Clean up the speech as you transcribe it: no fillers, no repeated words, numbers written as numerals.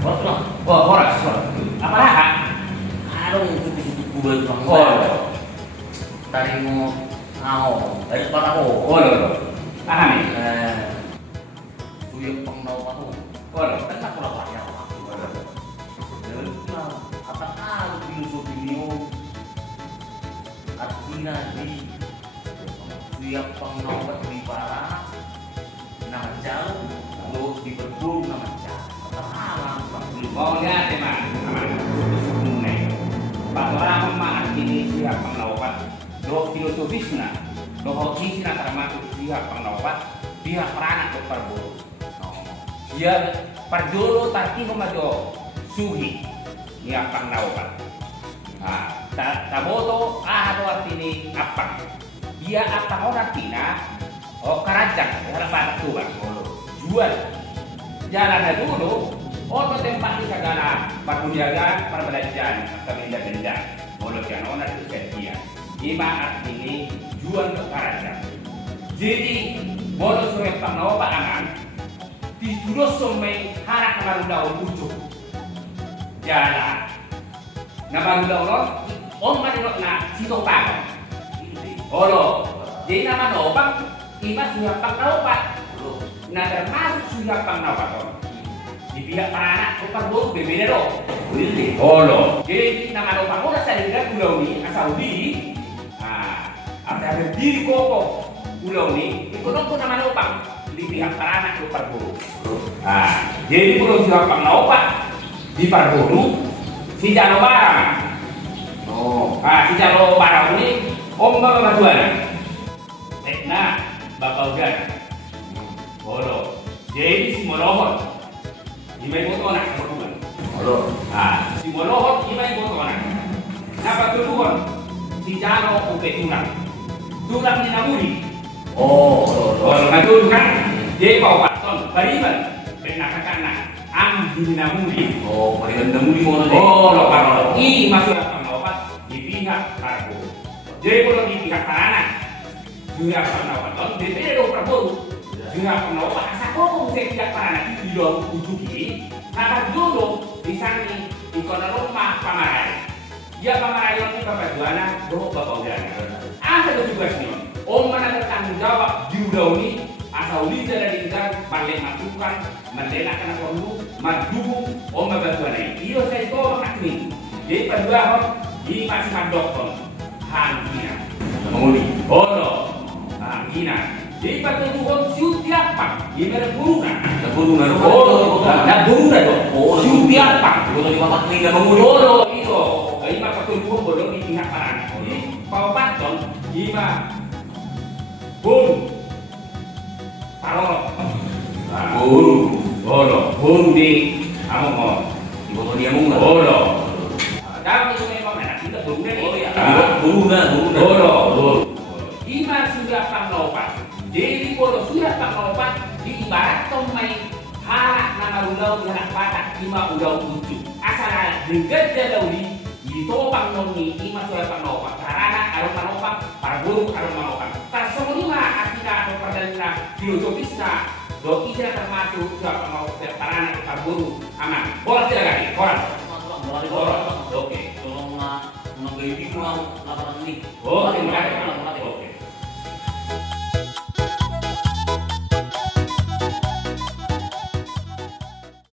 Horas. Apa lah? Arong suti-suti bulan bang. Tari mo dari para ko. Paham nih? Suyok pang naw ako. Kan ako lang kaya ako. Apa filosofi niyo? At di suyok pang naw at di para naman jauh. Lalu di berburu naman jauh. Mau lihat ya mak, Bahwa mak ini siap penglawat, do filosofisna, do hotisna termasuk siap penglawat, dia peranak do perburu. Dia perjolo tapi memajo suhi, dia penglawat. Taboto do artini apa? Dia apa orang tina, kerajaan, harapan tuh jual, jalan dulu. Tempat di segala perniagaan, perbelanjaan, atau benda-benda. Mulut yang ona itu sedia. Ima ini jual ke kerajaan. Jadi, mulut surat pengawa pangan ditulis somai harak nama daun ujuk. Jalan. Nama daun manulok na sito pang. Jadi nama nopang ima surat pengawa. Nah termasuk surat pengawa di pihak anak perburu berbeda dong. Jadi nama lopang udah saya dengar pulau ini asal di ada berdiri kokoh pulau ini itu nongko nama lopang di pihak anak perburu. Jadi pulau Siapang lopang di perburu si Jalo Barang. Si Jalo Barang ini bapak tuan. Bapak udah. Jadi si Molohon imay boto anak berhubungan. Si Molohon imay boto anak. Napagtulungan si Jaro upe tulang ni Namuli. Nagtulungan dia pawaton bariban nakakana ang di Namuli. Bariban Namuli mo na. Lokal. Masuk ang pangawat di pihak Parbo. Jadi kalau di pihak Paranan, juga pengawaton DPD do Prabowo. Juga pengawasan asako sa pihak Paranan di dalam ujuki. Dulu di sana di kota rumah Pamarai. Dia Pamarai ini Bapak Juana, Bapak Udana. Ada tugas nih. Mana bertanggung jawab di ini asal lidah dari indah balik masukan, mendenak karena perlu, mendukung Bapak Juana ini. Iyo saya itu aktif. Jadi kedua ini masih dokter Hangina. Menguli. Hangina. Jadi patutuhon siutiapang, gimana burungan? Nagburungan dong. Siutiapang. Bukan di bapak ini menguli. Itu. Ima patutuhon bodoh di pihak Paranan. Jadi pawaton, ima bun, parolok, bun di among. Di foto dia mung. Dalam itu memang enak kita burungnya nih. Burung. Ima sudah panglopat. Jadi kalau sudah panglopat diibarat tomai harak nama ulau harak patak ima ulau ujuk. Asal dengan jadauli ditopang noni ima sudah panglopat. Karena arum panglopat, para burung arum panglopat. Semua artinya atau perdana filosofisnya doki tidak termasuk sudah panglopat para anak para burung aman. Bola tidak kali, bola. Oke. Tolong menggayuh laporan ini. Oke.